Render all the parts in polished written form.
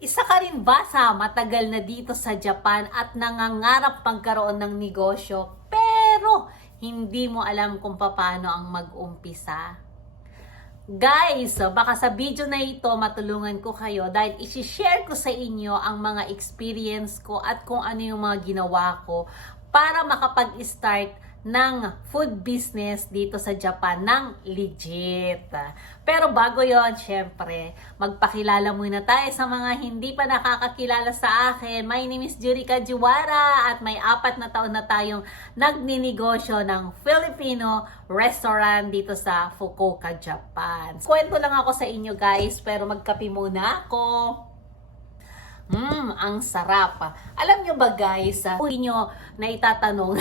Isa ka rin ba sa matagal na dito sa Japan at nangangarap magkaroon ng negosyo pero hindi mo alam kung paano ang mag-umpisa? Guys, baka sa video na ito matulungan ko kayo dahil isi-share ko sa inyo ang mga experience ko at kung ano yung mga ginawa ko para makapag-start ng food business dito sa Japan ng legit. Pero bago yon, syempre, magpakilala muna tayo sa mga hindi pa nakakakilala sa akin. My name is Jerica Jiwara at may 4 na taon na tayong nagninegosyo ng Filipino restaurant dito sa Fukuoka, Japan. Kwento lang ako sa inyo guys, pero magkape muna ako. Ang sarap. Alam nyo ba guys, hindi nyo na itatanong,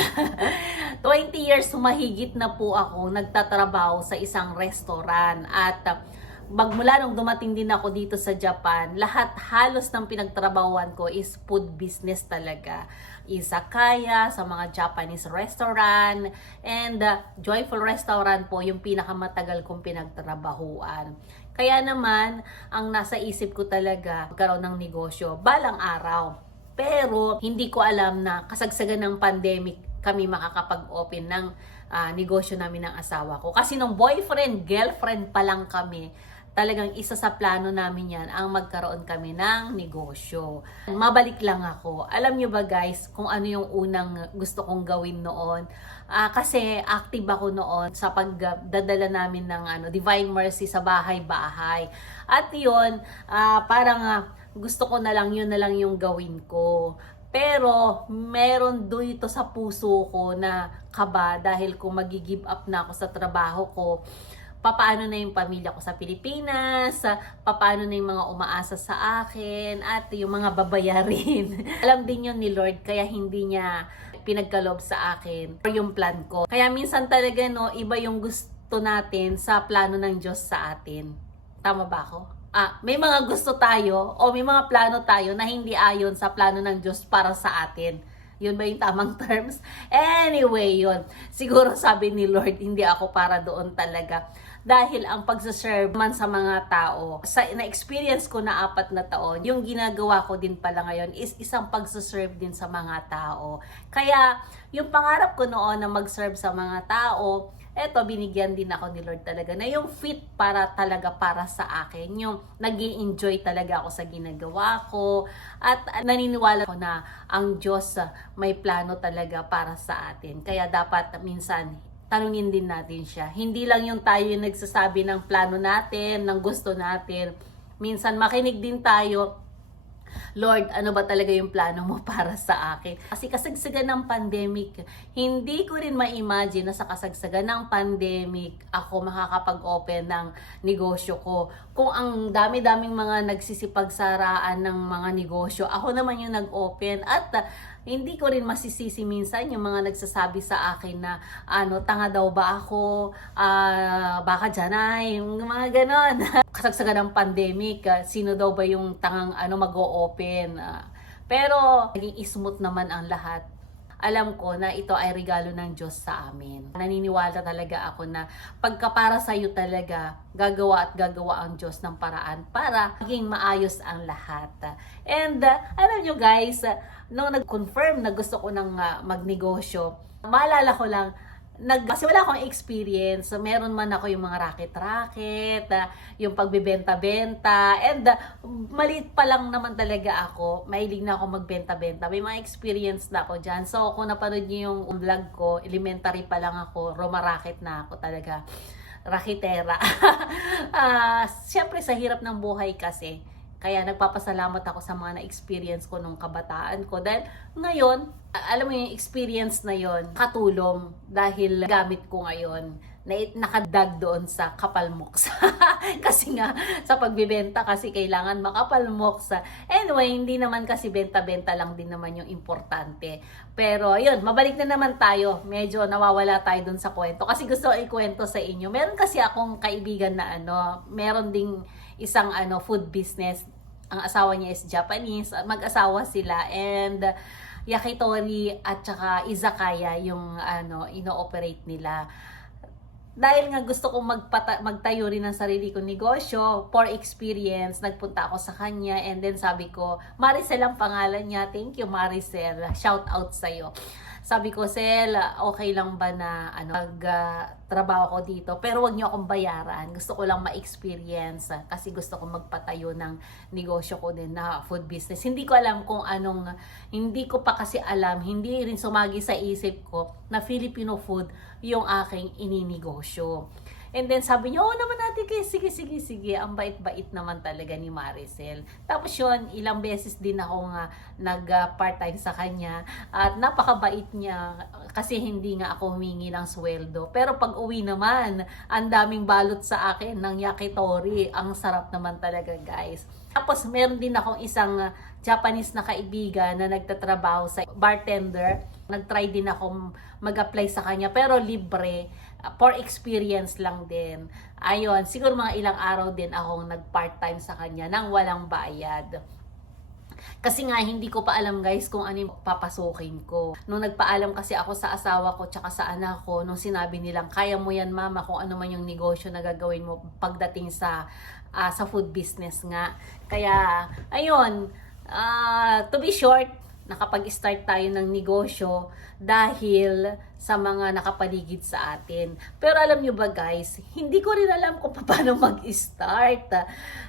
20 years humahigit na po ako nagtatrabaho sa isang restaurant at magmula nung dumating din ako dito sa Japan, lahat halos ng pinagtrabahuan ko is food business talaga. Izakaya, sa mga Japanese restaurant, and Joyful Restaurant po yung pinakamatagal kong pinagtrabahuan. Kaya naman, ang nasa isip ko talaga, magkaroon ng negosyo balang araw. Pero hindi ko alam na kasagsagan ng pandemic kami makakapag-open ng negosyo namin ng asawa ko. Kasi nung boyfriend, girlfriend pa lang kami, talagang isa sa plano namin yan ang magkaroon kami ng negosyo. Mabalik lang ako. Alam nyo ba guys kung ano yung unang gusto kong gawin noon? Kasi active ako noon sa pagdadala namin ng Divine Mercy sa bahay-bahay. At yun, parang gusto ko na lang yun na lang yung gawin ko. Pero meron dito sa puso ko na kaba dahil kung magi-give up na ako sa trabaho ko, papaano na yung pamilya ko sa Pilipinas, papaano na yung mga umaasa sa akin, at yung mga babayarin. Alam din yun ni Lord, kaya hindi niya pinagkaloob sa akin or yung plan ko. Kaya minsan talaga iba yung gusto natin sa plano ng Diyos sa atin. Tama ba ako? May mga gusto tayo o may mga plano tayo na hindi ayon sa plano ng Diyos para sa atin. Yun ba yung tamang terms? Anyway, yun. Siguro sabi ni Lord, hindi ako para doon talaga. Dahil ang pagsaserve man sa mga tao, na-experience ko na 4 na taon, yung ginagawa ko din pala ngayon is isang pagsaserve din sa mga tao. Kaya, yung pangarap ko noon na mag-serve sa mga tao, eto, binigyan din ako ni Lord talaga na yung fit para talaga para sa akin. Yung nag-i-enjoy talaga ako sa ginagawa ko. At naniniwala ko na ang Diyos may plano talaga para sa atin. Kaya dapat minsan tanungin din natin siya. Hindi lang yung tayo yung nagsasabi ng plano natin, ng gusto natin. Minsan makinig din tayo, Lord, ano ba talaga yung plano mo para sa akin? Kasi kasagsagan ng pandemic, hindi ko rin ma-imagine na sa kasagsagan ng pandemic, ako makakapag-open ng negosyo ko. Kung ang dami-daming mga nagsisipagsaraan ng mga negosyo, ako naman yung nag-open at hindi ko rin masisisi minsan yung mga nagsasabi sa akin na tanga daw ba ako, baka dyan ay, yung mga ganon. Kasagsagan ng pandemic, sino daw ba yung tangang mag-o-open? Pero naging smooth naman ang lahat. Alam ko na ito ay regalo ng Diyos sa amin. Naniniwala talaga ako na pagka para sa iyo talaga, gagawa at gagawa ang Diyos ng paraan para maging maayos ang lahat. And alam nyo guys, nung nag-confirm na gusto ko ng magnegosyo, maalala ko lang, kasi wala akong experience. Meron man ako yung mga racket-racket, yung pagbebenta-benta, and maliit pa lang naman talaga ako. Mahilig na ako magbenta-benta. May mga experience na ako dyan. So, kung napanood niyo yung vlog ko, elementary pa lang ako, Roma-racket na ako talaga. Rakitera. Siyempre, sa hirap ng buhay kasi, kaya nagpapasalamat ako sa mga na-experience ko nung kabataan ko. Dahil ngayon, alam mo yung experience na yon katulong dahil gamit ko ngayon na nakadag doon sa kapalmoks. Kasi nga, sa pagbibenta kasi kailangan makapalmoks. Anyway, hindi naman kasi benta-benta lang din naman yung importante. Pero yun, mabalik na naman tayo. Medyo nawawala tayo doon sa kwento. Kasi gusto ko ikwento sa inyo. Meron kasi akong kaibigan na meron ding isang food business. Ang asawa niya is Japanese. Mag-asawa sila and yakitori at saka izakaya yung ino-operate nila. dahil nga gusto kong magtayo rin ng sarili kong negosyo, for experience, nagpunta ako sa kanya and then sabi ko, Maricel ang pangalan niya. Thank you, Maricel. Shout out sa'yo. Sabi ko, Sel, okay lang ba na trabaho ko dito? Pero wag niyo akong bayaran. Gusto ko lang ma-experience kasi gusto ko magpatayo ng negosyo ko din na food business. Hindi ko alam kung hindi ko pa kasi alam, hindi rin sumagi sa isip ko na Filipino food yung aking ininegosyo. And then sabi niya, naman natin kayo, sige. Ang bait-bait naman talaga ni Maricel. Tapos yun, ilang beses din ako nga nag-part-time sa kanya. At napakabait niya kasi hindi nga ako humingi ng sweldo. Pero pag uwi naman, ang daming balot sa akin ng yakitori. Ang sarap naman talaga, guys. Tapos meron din akong isang Japanese na kaibigan na nagtatrabaho sa bartender. Nag-try din ako mag-apply sa kanya pero libre. For experience lang din. Ayun, siguro mga ilang araw din akong nag-part-time sa kanya nang walang bayad. Kasi nga, hindi ko pa alam guys kung ano yung papasukin ko. Nung nagpaalam kasi ako sa asawa ko tsaka sa anak ko, nung sinabi nilang, kaya mo yan mama kung ano man yung negosyo na gagawin mo pagdating sa food business nga. Kaya, ayun, to be short, nakapag-start tayo ng negosyo dahil sa mga nakapaligid sa atin. Pero alam nyo ba guys, hindi ko rin alam kung paano mag-start.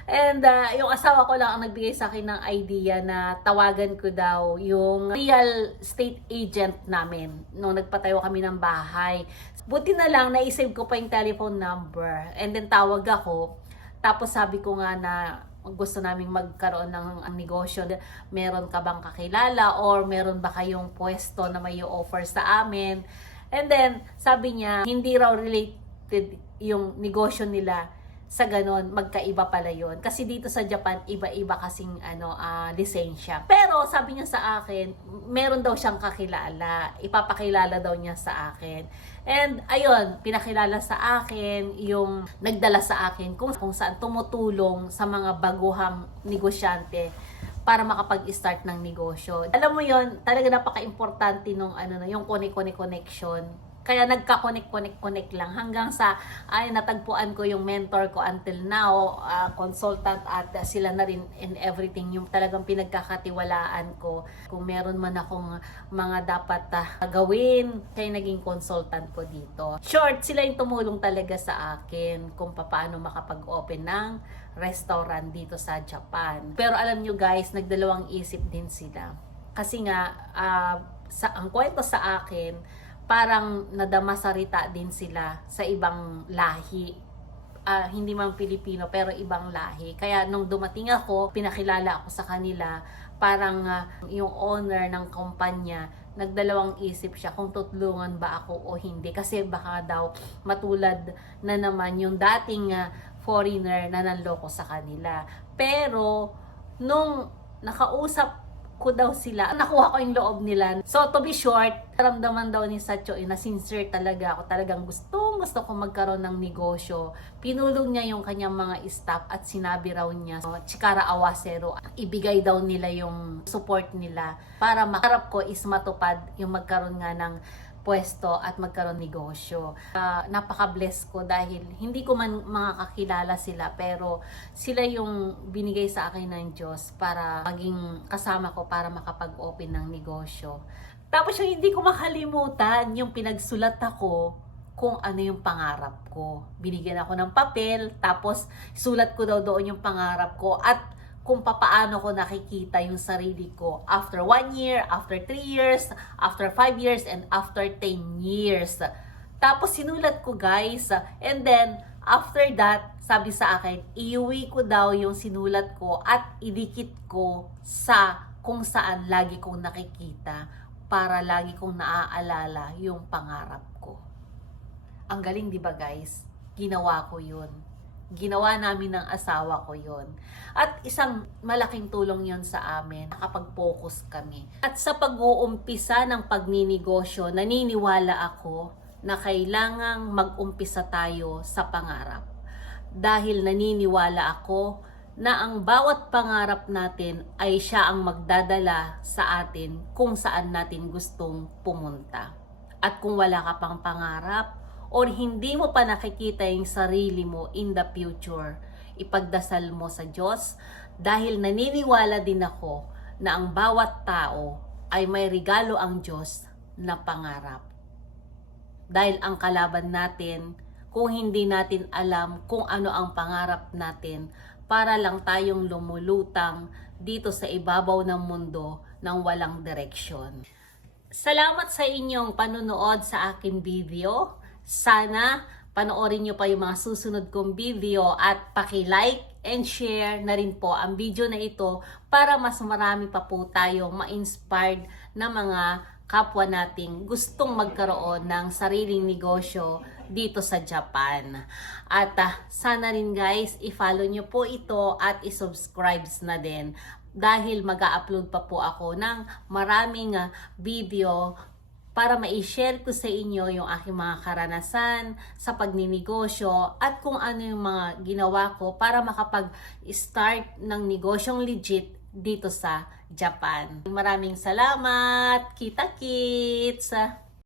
And yung asawa ko lang ang nagbigay sa akin ng idea na tawagan ko daw yung real estate agent namin nung nagpatayo kami ng bahay. Buti na lang, naisave ko pa yung telephone number. And then tawag ako. Tapos sabi ko nga na gusto naming magkaroon ng negosyo. Meron ka bang kakilala or meron ba kayong pwesto na may offer sa amin? And then, sabi niya, hindi raw related yung negosyo nila sa ganon, magkaiba pala yun. Kasi dito sa Japan, iba-iba kasing lisensya. Pero sabi niya sa akin, meron daw siyang kakilala. Ipapakilala daw niya sa akin. And ayun, pinakilala sa akin, yung nagdala sa akin kung saan tumutulong sa mga baguhang negosyante para makapag-start ng negosyo. Alam mo yon, talaga napaka-importante nung yung connection. Kaya nagka-connect lang hanggang sa natagpuan ko yung mentor ko until now, consultant at sila na rin in everything, yung talagang pinagkakatiwalaan ko. Kung meron man akong mga dapat gawin, kaya naging consultant ko dito. Short, sila yung tumulong talaga sa akin kung paano makapag-open ng restaurant dito sa Japan. Pero alam nyo guys, nagdalawang isip din sila. Kasi nga, ang kwento sa akin, parang nadama sarita din sila sa ibang lahi. Hindi man Pilipino pero ibang lahi. Kaya nung dumating ako, pinakilala ako sa kanila, parang yung owner ng kumpanya, nagdalawang isip siya kung tutulungan ba ako o hindi. Kasi baka daw matulad na naman yung dating foreigner na nanloko sa kanila. Pero nung nakausap ko daw sila, nakuha ko yung loob nila. So to be short, ramdaman daw ni Satcho na sincere talaga ako. Talagang gusto ko magkaroon ng negosyo. Pinulong niya yung kanyang mga staff at sinabi raw niya, Chikara Awasero, ibigay daw nila yung support nila para makarap ko is matupad yung magkaroon nga ng pwesto at magkaroon negosyo. Napaka-bless ko dahil hindi ko man makakakilala sila pero sila yung binigay sa akin ng Diyos para maging kasama ko para makapag-open ng negosyo. Tapos yung hindi ko makalimutan, yung pinagsulat ako kung ano yung pangarap ko. Binigyan ako ng papel, tapos sulat ko daw doon yung pangarap ko at kung paano ko nakikita yung sarili ko after 1 year, after 3 years, after 5 years, and after 10 years. Tapos sinulat ko guys, and then after that, sabi sa akin, iuwi ko daw yung sinulat ko at idikit ko sa kung saan lagi kong nakikita para lagi kong naaalala yung pangarap ko. Ang galing, di ba guys? Ginawa ko yun. Ginawa namin ng asawa ko yon. At isang malaking tulong yon sa amin, nakapag-focus kami. At sa pag-uumpisa ng pagninegosyo, naniniwala ako na kailangang mag-umpisa tayo sa pangarap. Dahil naniniwala ako na ang bawat pangarap natin ay siya ang magdadala sa atin kung saan natin gustong pumunta. At kung wala ka pang pangarap, or hindi mo pa nakikita yung sarili mo in the future, ipagdasal mo sa Diyos dahil naniniwala din ako na ang bawat tao ay may regalo ang Diyos na pangarap. Dahil ang kalaban natin, kung hindi natin alam kung ano ang pangarap natin, para lang tayong lumulutang dito sa ibabaw ng mundo ng walang direksyon. Salamat sa inyong panunood sa aking video. Sana panoorin nyo pa yung mga susunod kong video at paki-like and share na rin po ang video na ito para mas marami pa po tayong ma-inspired na mga kapwa nating gustong magkaroon ng sariling negosyo dito sa Japan. At sana rin guys, i-follow nyo po ito at i-subscribe na din dahil mag-a-upload pa po ako ng maraming video para ma-share ko sa inyo yung aking mga karanasan sa pagninegosyo at kung ano yung mga ginawa ko para makapag-start ng negosyong legit dito sa Japan. Maraming salamat! Kita-kits!